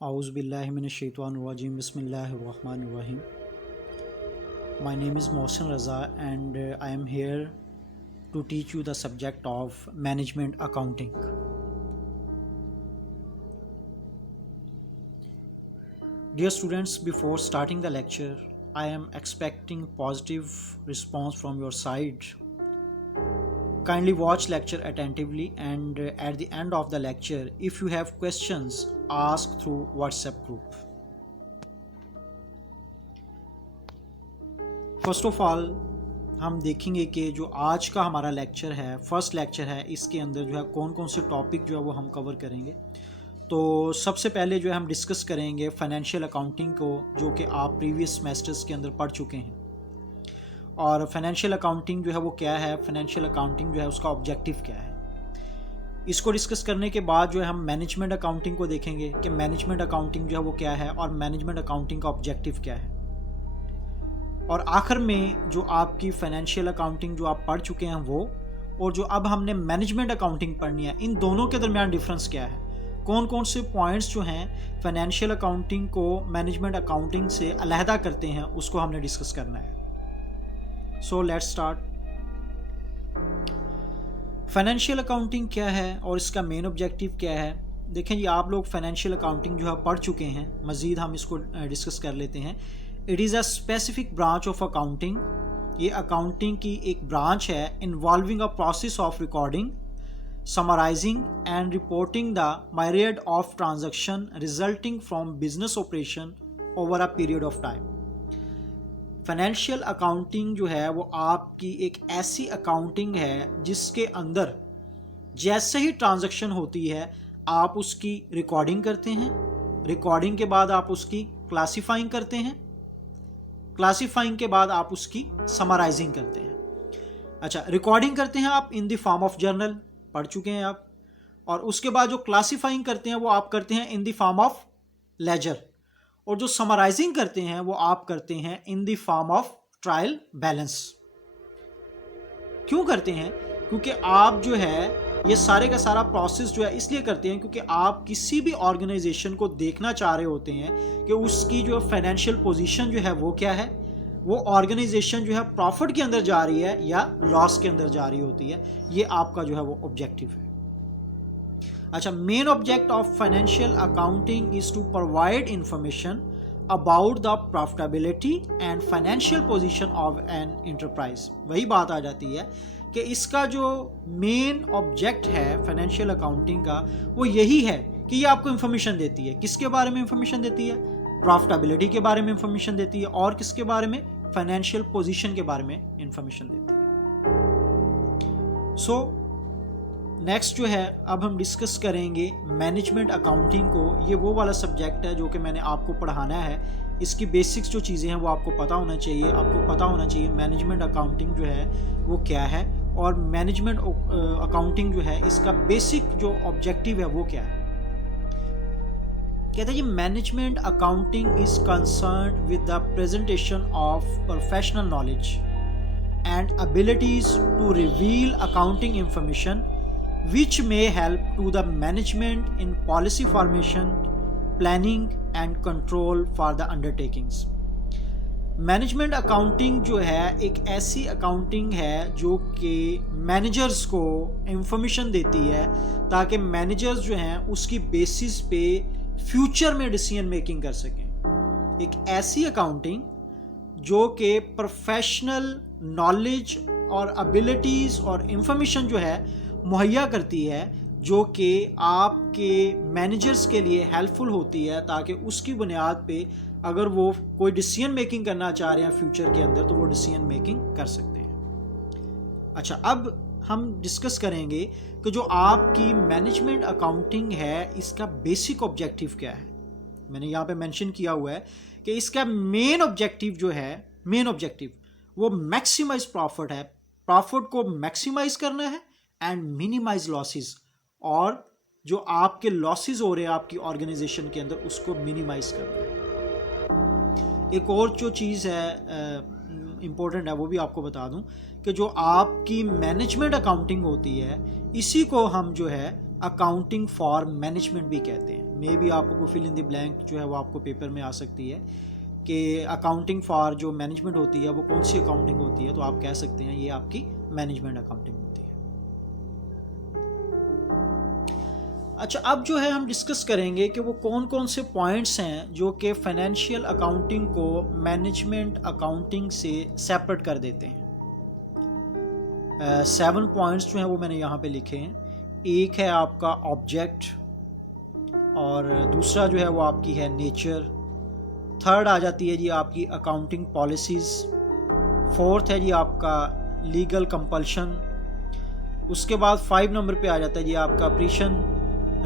Auzubillahiminash-shaytanir-rajim. Bismillahir-rahmanir-rahim. My name is Mohsen Raza and I am here to teach you the subject of management accounting. Dear students, before starting the lecture, I am expecting positive response from your side. Kindly watch lecture attentively and at the end of the lecture, if you have questions, ask through WhatsApp group. First of all हम देखेंगे कि जो आज का हमारा lecture है, first lecture है, इसके अंदर जो है कौन कौन से टॉपिक जो है वो हम कवर करेंगे। तो सबसे पहले जो है हम डिस्कस करेंगे फाइनेंशियल अकाउंटिंग को, जो कि आप प्रीवियस सेमेस्टर्स के अंदर पढ़ चुके हैं। और फाइनेंशियल अकाउंटिंग जो है वो क्या है, फाइनेंशियल अकाउंटिंग जो है उसका ऑब्जेक्टिव क्या है। इसको डिस्कस करने के बाद जो है हम मैनेजमेंट अकाउंटिंग को देखेंगे कि मैनेजमेंट अकाउंटिंग जो है वो क्या है और मैनेजमेंट अकाउंटिंग का ऑब्जेक्टिव क्या है। और आखिर में जो आपकी फाइनेंशियल अकाउंटिंग जो आप पढ़ चुके हैं वो, और जो अब हमने मैनेजमेंट अकाउंटिंग पढ़नी है, इन दोनों के दरमियान डिफरेंस क्या है, कौन कौन से पॉइंट्स जो हैं फाइनेंशियल अकाउंटिंग को मैनेजमेंट अकाउंटिंग से अलहदा करते हैं, उसको हमने डिस्कस करना है। So let's start. Financial accounting क्या है और इसका मेन ऑब्जेक्टिव क्या है। देखें जी, आप लोग फाइनेंशियल अकाउंटिंग जो है पढ़ चुके हैं, मज़ीद हम इसको डिस्कस कर लेते हैं। It is a specific branch of accounting. ये अकाउंटिंग की एक ब्रांच है involving a process of recording, summarising and reporting the myriad of transaction resulting from business operation over a period of time. Financial accounting जो है वो आपकी एक ऐसी अकाउंटिंग है जिसके अंदर जैसे ही ट्रांजैक्शन होती है आप उसकी रिकॉर्डिंग करते हैं, रिकॉर्डिंग के बाद आप उसकी क्लासीफाइंग करते हैं, क्लासीफाइंग के बाद आप उसकी समराइजिंग करते हैं। अच्छा, रिकॉर्डिंग करते हैं आप इन द फॉर्म ऑफ जर्नल, पढ़ चुके हैं आप। और उसके बाद जो क्लासीफाइंग करते हैं वो आप करते हैं in the form of ledger, और जो समराइजिंग करते हैं वो आप करते हैं in the form of trial balance. क्यों करते हैं? क्योंकि आप जो है ये सारे का सारा प्रोसेस जो है इसलिए करते हैं क्योंकि आप किसी भी ऑर्गेनाइजेशन को देखना चाह रहे होते हैं कि उसकी जो फाइनेंशियल पोजीशन जो है वो क्या है, वो ऑर्गेनाइजेशन जो है प्रॉफिट के अंदर जा रही है या लॉस के अंदर जा रही होती है। ये आपका जो है वो ऑब्जेक्टिव है। अच्छा, main object of financial accounting is to provide information about the profitability and financial position of an enterprise. वही बात आ जाती है कि इसका जो मेन ऑब्जेक्ट है फाइनेंशियल अकाउंटिंग का वो यही है कि ये आपको इंफॉर्मेशन देती है। किसके बारे में इंफॉर्मेशन देती है? प्रॉफिटेबिलिटी के बारे में इंफॉर्मेशन देती है। और किसके बारे में? फाइनेंशियल पोजीशन के बारे में इंफॉर्मेशन देती है। सो नेक्स्ट जो है अब हम डिस्कस करेंगे मैनेजमेंट अकाउंटिंग को। ये वो वाला सब्जेक्ट है जो कि मैंने आपको पढ़ाना है। इसकी बेसिक्स जो चीज़ें हैं वो आपको पता होना चाहिए। आपको पता होना चाहिए मैनेजमेंट अकाउंटिंग जो है वो क्या है, और मैनेजमेंट अकाउंटिंग जो है इसका बेसिक जो ऑब्जेक्टिव है वो क्या है। कहते हैं management accounting is concerned with the presentation of professional knowledge and abilities to reveal accounting information which may help to the management in policy formation, planning and control for the undertakings. Management accounting जो है एक ऐसी accounting है जो कि managers को information देती है ताकि मैनेजर्स जो हैं उसकी बेसिस पे फ्यूचर में डिसीजन मेकिंग कर सकें। एक ऐसी अकाउंटिंग जो कि प्रोफेशनल नॉलेज और एबिलिटीज़ और इंफॉर्मेशन जो है मुहैया करती है, जो कि आपके मैनेजर्स के लिए हेल्पफुल होती है ताकि उसकी बुनियाद पे अगर वो कोई डिसीजन मेकिंग करना चाह रहे हैं फ्यूचर के अंदर तो वो डिसीजन मेकिंग कर सकते हैं। अच्छा, अब हम डिस्कस करेंगे कि जो आपकी मैनेजमेंट अकाउंटिंग है इसका बेसिक ऑब्जेक्टिव क्या है। मैंने यहाँ पे मेंशन किया हुआ है कि इसका मेन ऑब्जेक्टिव जो है, मेन ऑब्जेक्टिव वो मैक्सिमाइज प्रॉफिट है। प्रॉफिट को मैक्सिमाइज करना है एंड मिनिमाइज लॉसेस, और जो आपके लॉसेस हो रहे हैं आपकी ऑर्गेनाइजेशन के अंदर उसको मिनिमाइज करना है। एक और जो चीज़ है इम्पोर्टेंट है वो भी आपको बता दूं कि जो आपकी मैनेजमेंट अकाउंटिंग होती है इसी को हम जो है अकाउंटिंग फॉर मैनेजमेंट भी कहते हैं। मे बी आपको कोई फिल इन द ब्लैंक जो है वो आपको पेपर में आ सकती है कि अकाउंटिंग फॉर जो मैनेजमेंट होती है वो कौन सी अकाउंटिंग होती है, तो आप कह सकते हैं ये आपकी मैनेजमेंट अकाउंटिंग होती है। अच्छा, अब जो है हम डिस्कस करेंगे कि वो कौन कौन से पॉइंट्स हैं जो कि फाइनेंशियल अकाउंटिंग को मैनेजमेंट अकाउंटिंग से सेपरेट कर देते हैं। 7 पॉइंट्स जो हैं वो मैंने यहाँ पे लिखे हैं। एक है आपका ऑब्जेक्ट, और दूसरा जो है वो आपकी है नेचर। थर्ड आ जाती है जी आपकी अकाउंटिंग पॉलिसीज़। फोर्थ है जी आपका लीगल कंपल्शन। उसके बाद 5 नंबर पे आ जाता है जी आपका प्रीशन,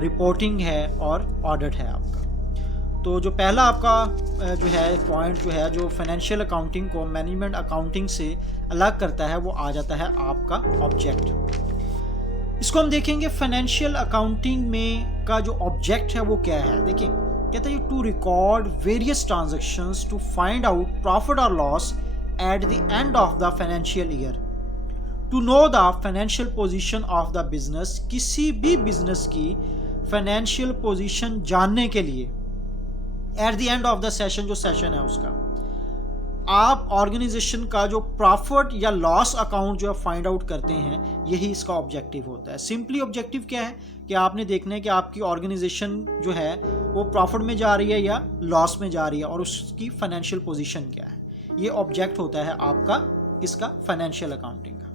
रिपोर्टिंग है और ऑडिट है आपका। तो जो पहला आपका जो है पॉइंट जो है जो फाइनेंशियल अकाउंटिंग को मैनेजमेंट अकाउंटिंग से अलग करता है वो आ जाता है आपका ऑब्जेक्ट। इसको हम देखेंगे फाइनेंशियल अकाउंटिंग में का जो ऑब्जेक्ट है वो क्या है। देखिए, कहते हैं to record various transactions to find out profit और loss at the end of the financial year, to know the financial position of the business. किसी भी बिजनेस की फाइनेंशियल पोजीशन जानने के लिए at the end of the session, जो session है उसका, आप ऑर्गेनाइजेशन का जो प्रॉफिट या लॉस अकाउंट जो फाइंड आउट करते हैं, यही इसका ऑब्जेक्टिव होता है। सिंपली ऑब्जेक्टिव क्या है कि आपने देखना है कि आपकी ऑर्गेनाइजेशन जो है वो प्रॉफिट में जा रही है या लॉस में जा रही है और उसकी फाइनेंशियल पोजीशन क्या है। ये ऑब्जेक्ट होता है आपका इसका फाइनेंशियल अकाउंटिंग का।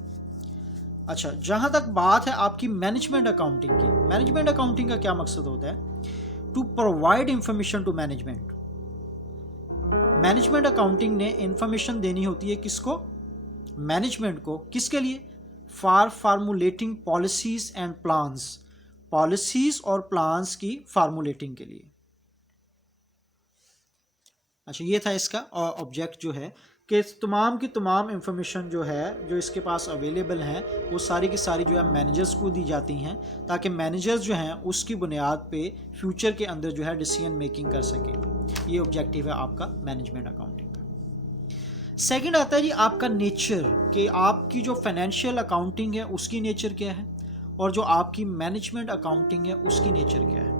अच्छा, जहां तक बात है आपकी मैनेजमेंट अकाउंटिंग की, मैनेजमेंट अकाउंटिंग का क्या मकसद होता है? To provide information to management. Management accounting ने इंफॉर्मेशन देनी होती है किसको? मैनेजमेंट को। किसके लिए? For formulating policies and plans, policies और प्लान्स की फार्मुलेटिंग के लिए। अच्छा, ये था इसका ऑब्जेक्ट जो है कि तमाम की तमाम इंफॉर्मेशन जो है जो इसके पास अवेलेबल हैं वो सारी की सारी जो है मैनेजर्स को दी जाती हैं, ताकि मैनेजर्स जो हैं उसकी बुनियाद पे फ्यूचर के अंदर जो है डिसीजन मेकिंग कर सकें। ये ऑब्जेक्टिव है आपका मैनेजमेंट अकाउंटिंग का। सेकंड आता है जी आपका नेचर, कि आपकी जो फाइनेंशियल अकाउंटिंग है उसकी नेचर क्या है और जो आपकी मैनेजमेंट अकाउंटिंग है उसकी नेचर क्या है।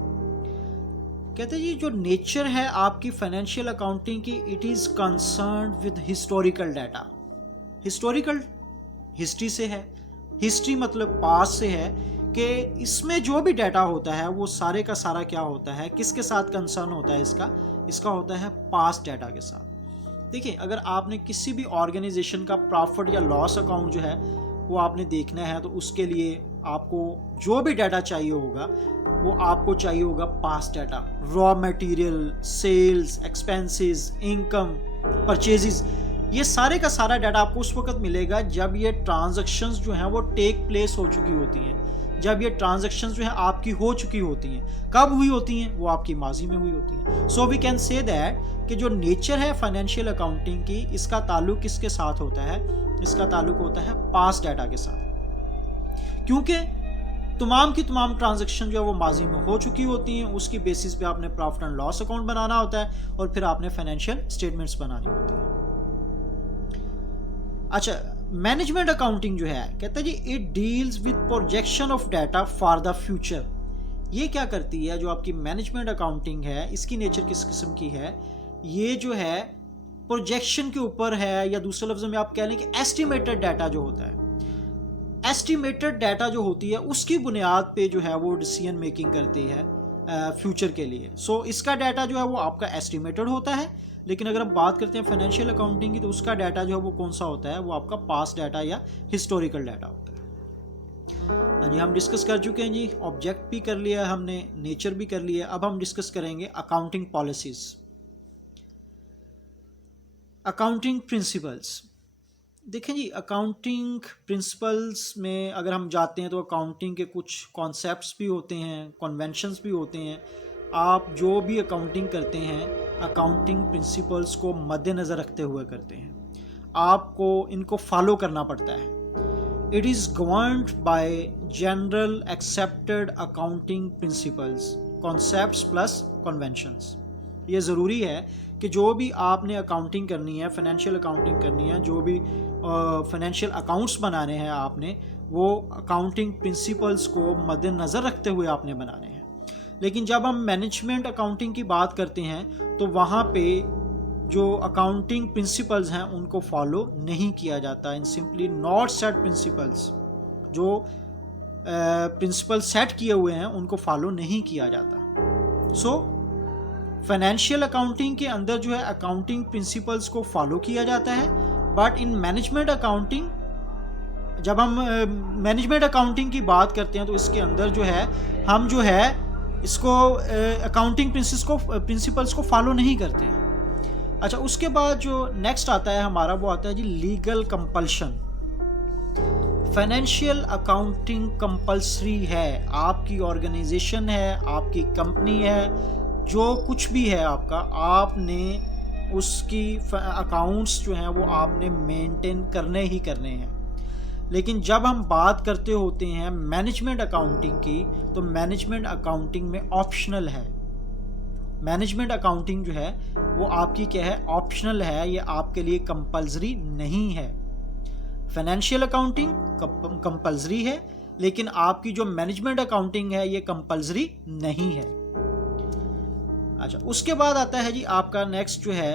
कहते हैं जी जो नेचर है आपकी फाइनेंशियल अकाउंटिंग की, it is concern with historical data. Historical history से है, हिस्ट्री मतलब पास से है, कि इसमें जो भी डाटा होता है वो सारे का सारा क्या होता है, किसके साथ कंसर्न होता है इसका होता है पास्ट डाटा के साथ। देखिए, अगर आपने किसी भी ऑर्गेनाइजेशन का प्रॉफिट या लॉस अकाउंट जो है वो आपने देखना है, तो उसके लिए आपको जो भी डाटा चाहिए होगा वो आपको चाहिए होगा past data, raw material, sales, expenses, income, purchases. ये सारे का सारा डाटा आपको उस वक्त मिलेगा जब ये ट्रांजैक्शंस जो हैं वो टेक प्लेस हो चुकी होती हैं, जब ये ट्रांजैक्शंस जो हैं आपकी हो चुकी होती हैं। कब हुई होती हैं? वो आपकी माजी में हुई होती हैं। So we can say that कि जो नेचर है फाइनेंशियल अकाउंटिंग की, इसका ताल्लुक किसके साथ होता है? इसका ताल्लुक होता है पास्ट डाटा के साथ, क्योंकि तमाम की तमाम ट्रांजैक्शन जो है वो माजी में हो चुकी होती हैं। उसकी बेसिस पे आपने प्रॉफिट एंड लॉस अकाउंट बनाना होता है और फिर आपने फाइनेंशियल स्टेटमेंट्स बनानी होती है। अच्छा, मैनेजमेंट अकाउंटिंग जो है कहते हैं जी it deals with projection of data for the future. ये क्या करती है? जो आपकी मैनेजमेंट अकाउंटिंग है इसकी नेचर किस किस्म की है? ये जो है प्रोजेक्शन के ऊपर है, या दूसरे लफ्ज़ों में आप कह लें कि एस्टिमेटेड डाटा जो होता है, एस्टिमेटेड डाटा जो होती है उसकी बुनियाद पे जो है वो डिसीजन मेकिंग करती है फ्यूचर के लिए। सो इसका डाटा जो है वो आपका एस्टिमेटेड होता है, लेकिन अगर हम बात करते हैं फाइनेंशियल अकाउंटिंग की, तो उसका डाटा जो है वो कौन सा होता है? वो आपका पास्ट डाटा या हिस्टोरिकल डाटा होता है। हाँ जी, हम डिस्कस कर चुके हैं जी, ऑब्जेक्ट भी कर लिया हमने, नेचर भी कर लिया। अब हम डिस्कस करेंगे अकाउंटिंग पॉलिसीज, अकाउंटिंग प्रिंसिपल्स। देखें जी, अकाउंटिंग प्रिंसिपल्स में अगर हम जाते हैं तो अकाउंटिंग के कुछ कॉन्सेप्ट्स भी होते हैं, कन्वेंशंस भी होते हैं। आप जो भी अकाउंटिंग करते हैं अकाउंटिंग प्रिंसिपल्स को मद्देनज़र रखते हुए करते हैं, आपको इनको फॉलो करना पड़ता है। It is governed bye general accepted accounting principles, concepts plus conventions. ये ज़रूरी है कि जो भी आपने अकाउंटिंग करनी है, फाइनेंशियल अकाउंटिंग करनी है, जो भी फाइनेंशियल अकाउंट्स बनाने हैं आपने, वो अकाउंटिंग प्रिंसिपल्स को मद्देनज़र रखते हुए आपने बनाने हैं। लेकिन जब हम मैनेजमेंट अकाउंटिंग की बात करते हैं तो वहाँ पे जो अकाउंटिंग प्रिंसिपल्स हैं उनको फॉलो नहीं किया जाता। इन सिंपली नॉट सेट प्रिंसिपल्स, जो प्रिंसिपल सेट किए हुए हैं उनको फॉलो नहीं किया जाता। सो फाइनेंशियल अकाउंटिंग के अंदर जो है अकाउंटिंग प्रिंसिपल्स को फॉलो किया जाता है, बट इन मैनेजमेंट अकाउंटिंग, जब हम मैनेजमेंट अकाउंटिंग की बात करते हैं तो इसके अंदर जो है हम जो है इसको अकाउंटिंग प्रिंसिपल्स को फॉलो नहीं करते हैं। अच्छा, उसके बाद जो नेक्स्ट आता है हमारा वो आता है जी legal compulsion. Financial accounting compulsory है, आपकी ऑर्गेनाइजेशन है, आपकी कंपनी है, जो कुछ भी है आपका, आपने उसकी अकाउंट्स जो हैं वो आपने मेंटेन करने ही करने हैं। लेकिन जब हम बात करते होते हैं मैनेजमेंट अकाउंटिंग की, तो मैनेजमेंट अकाउंटिंग में ऑप्शनल है। मैनेजमेंट अकाउंटिंग जो है वो आपकी क्या है, ऑप्शनल है, ये आपके लिए कंपल्सरी नहीं है। फाइनेंशियल अकाउंटिंग कंपल्सरी है, लेकिन आपकी जो मैनेजमेंट अकाउंटिंग है ये कंपल्सरी नहीं है। अच्छा, उसके बाद आता है जी आपका नेक्स्ट जो है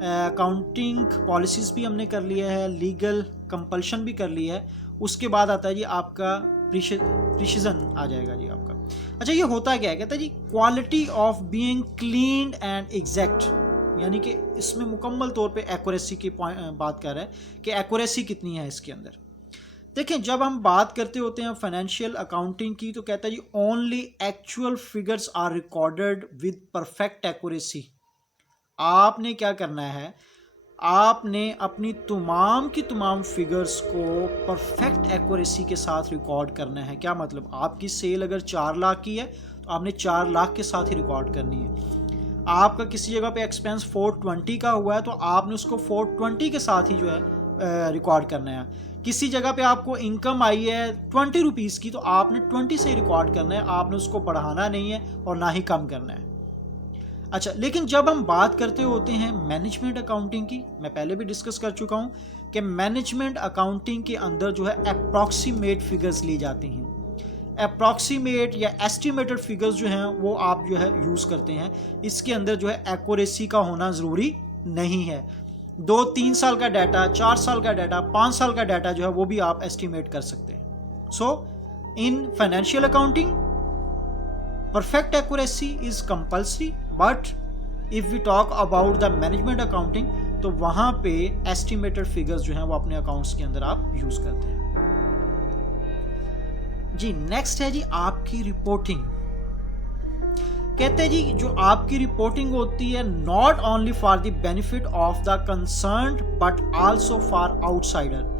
अकाउंटिंग पॉलिसीज भी हमने कर लिया है, लीगल कंपल्शन भी कर लिया है। उसके बाद आता है जी आपका प्रिसिजन आ जाएगा जी आपका। अच्छा, ये होता क्या है, कहता है जी quality of being clean and exact, यानी कि इसमें मुकम्मल तौर पे एक्यूरेसी की बात कर रहा है कि एक्यूरेसी कितनी है इसके अंदर। देखें, जब हम बात करते होते हैं फाइनेंशियल अकाउंटिंग की तो कहता है जी only actual figures are recorded with perfect accuracy. आपने क्या करना है, आपने अपनी तमाम की तमाम फिगर्स को परफेक्ट एक्यूरेसी के साथ रिकॉर्ड करना है। क्या मतलब, आपकी सेल अगर 4 लाख की है तो आपने 4 लाख के साथ ही रिकॉर्ड करनी है। आपका किसी जगह पे एक्सपेंस 420 का हुआ है तो आपने उसको 420 के साथ ही जो है रिकॉर्ड करना है। किसी जगह पे आपको इनकम आई है 20 रुपीज़ की तो आपने 20 से ही रिकॉर्ड करना है, आपने उसको बढ़ाना नहीं है और ना ही कम करना है। अच्छा, लेकिन जब हम बात करते होते हैं मैनेजमेंट अकाउंटिंग की, मैं पहले भी डिस्कस कर चुका हूं कि मैनेजमेंट अकाउंटिंग के अंदर जो है अप्रॉक्सीमेट फिगर्स ली जाती हैं। अप्रॉक्सीमेट या एस्टिमेटेड फिगर्स जो हैं वो आप जो है यूज़ करते हैं। इसके अंदर जो है एक्यूरेसी का होना ज़रूरी नहीं है। 2-3 साल का डाटा, 4 साल का डाटा, 5 साल का डाटा जो है वो भी आप एस्टिमेट कर सकते हैं। So in financial accounting perfect accuracy is compulsory, but if we talk about the management accounting तो वहां पे एस्टिमेटेड फिगर्स जो हैं वो अपने अकाउंट्स के अंदर आप यूज करते हैं। जी नेक्स्ट है जी आपकी रिपोर्टिंग। कहते हैं जी जो आपकी रिपोर्टिंग होती है not only for the benefit of the concerned but also for outsider.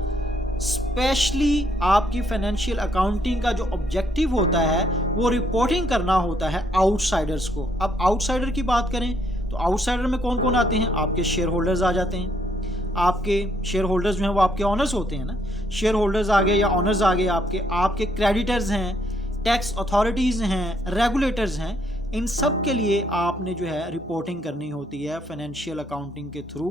Specially आपकी फाइनेंशियल अकाउंटिंग का जो ऑब्जेक्टिव होता है वो रिपोर्टिंग करना होता है आउटसाइडर्स को। अब आउटसाइडर की बात करें तो आउटसाइडर में कौन कौन आते हैं, आपके शेयर होल्डर्स आ जाते हैं। आपके शेयर होल्डर्स जो हैं वो आपके ऑनर्स होते हैं ना, शेयर होल्डर्स आ गए या ऑनर्स आ गए आपके क्रेडिटर्स हैं, टैक्स अथॉरिटीज़ हैं, रेगुलेटर्स हैं। इन सब के लिए आपने जो है रिपोर्टिंग करनी होती है फाइनेंशियल अकाउंटिंग के थ्रू,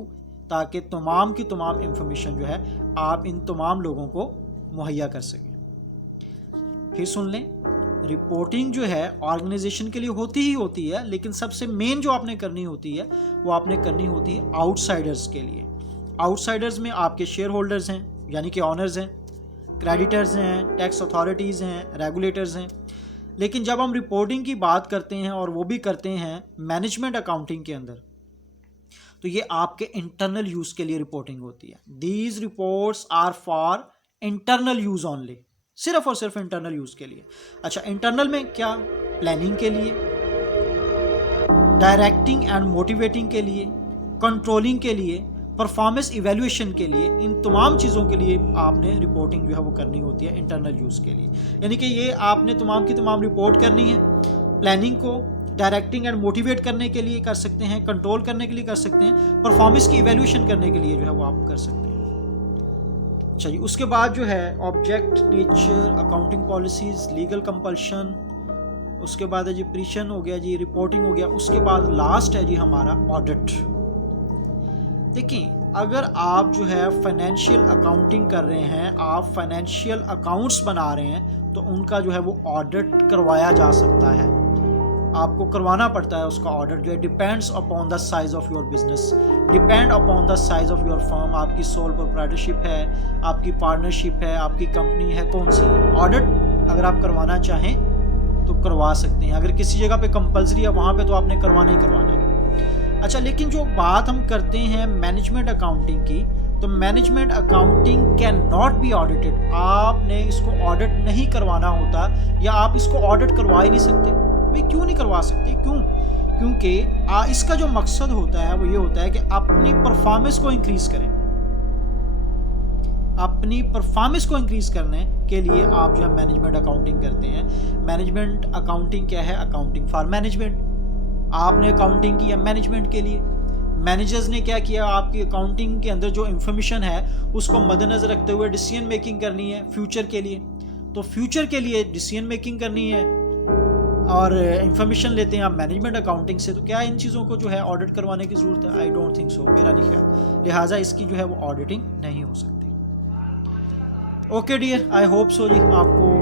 ताकि तमाम की तमाम इंफॉर्मेशन जो है आप इन तमाम लोगों को मुहैया कर सकें। फिर सुन लें, रिपोर्टिंग जो है ऑर्गेनाइजेशन के लिए होती ही होती है, लेकिन सबसे मेन जो आपने करनी होती है वो आपने करनी होती है आउटसाइडर्स के लिए। आउटसाइडर्स में आपके शेयर होल्डर्स हैं यानी कि ऑनर्स हैं, क्रेडिटर्स हैं, टैक्स अथॉरिटीज़ हैं, रेगुलेटर्स हैं। लेकिन जब हम रिपोर्टिंग की बात करते हैं और वो भी करते हैं मैनेजमेंट अकाउंटिंग के अंदर, तो ये आपके इंटरनल यूज़ के लिए रिपोर्टिंग होती है। These reports are for internal use only, सिर्फ और सिर्फ इंटरनल यूज़ के लिए। अच्छा, इंटरनल में क्या, प्लानिंग के लिए, डायरेक्टिंग एंड मोटिवेटिंग के लिए, कंट्रोलिंग के लिए, परफॉर्मेंस इवैल्यूएशन के लिए, इन तमाम चीज़ों के लिए आपने रिपोर्टिंग जो है वो करनी होती है इंटरनल यूज़ के लिए। यानी कि ये आपने तमाम की तमाम रिपोर्ट करनी है। प्लानिंग को डायरेक्टिंग एंड मोटिवेट करने के लिए कर सकते हैं, कंट्रोल करने के लिए कर सकते हैं, परफॉर्मेंस की इवैल्यूएशन करने के लिए जो है वो आप कर सकते हैं। अच्छा जी, उसके बाद जो है object, nature, accounting policies, legal compulsion, उसके बाद है जी प्रिशन हो गया जी, रिपोर्टिंग हो गया। उसके बाद लास्ट है जी हमारा ऑडिट। देखिए अगर आप जो है फाइनेंशियल अकाउंटिंग कर रहे हैं, आप फाइनेंशियल अकाउंट्स बना रहे हैं, तो उनका जो है वो ऑडिट करवाया जा सकता है, आपको करवाना पड़ता है उसका ऑडिट जो है। Depends upon the size of your business, depend upon the size of your firm, आपकी सोल प्रोप्राइटरशिप है, आपकी पार्टनरशिप है, आपकी कंपनी है, कौन सी है। ऑडिट अगर आप करवाना चाहें तो करवा सकते हैं, अगर किसी जगह पे कंपलसरी है वहाँ पे तो आपने करवाना ही करवाना है। अच्छा, लेकिन जो बात हम करते हैं मैनेजमेंट अकाउंटिंग की, तो management accounting can not be audited, आपने इसको ऑडिट नहीं करवाना होता, या आप इसको ऑडिट करवा ही नहीं सकते। भाई क्यों नहीं करवा सकते, क्योंकि इसका जो मकसद होता है वो ये होता है कि अपनी परफॉर्मेंस को इंक्रीज करें, अपनी परफॉर्मेंस को इंक्रीज करने के लिए आप जो है मैनेजमेंट अकाउंटिंग करते हैं। मैनेजमेंट अकाउंटिंग क्या है? Accounting for management. आपने अकाउंटिंग किया मैनेजमेंट के लिए, मैनेजर्स ने क्या किया, आपकी अकाउंटिंग के अंदर जो इंफॉर्मेशन है उसको मद्देनजर रखते हुए डिसीजन मेकिंग करनी है फ्यूचर के लिए, तो फ्यूचर के लिए डिसीजन मेकिंग करनी है और इंफॉर्मेशन लेते हैं आप मैनेजमेंट अकाउंटिंग से, तो क्या इन चीज़ों को जो है ऑडिट करवाने की ज़रूरत है? आई डोंट थिंक सो, मेरा नहीं ख्याल, लिहाजा इसकी जो है वो ऑडिटिंग नहीं हो सकती। Okay dear, I hope so जी आपको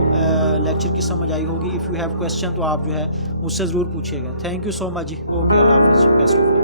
लेक्चर की समझ आई होगी। इफ़ यू हैव क्वेश्चन तो आप जो है मुझसे ज़रूर पूछिएगा। थैंक यू सो मच जी। ओके, अल्लाह हाफिज़, बेस्ट ऑफ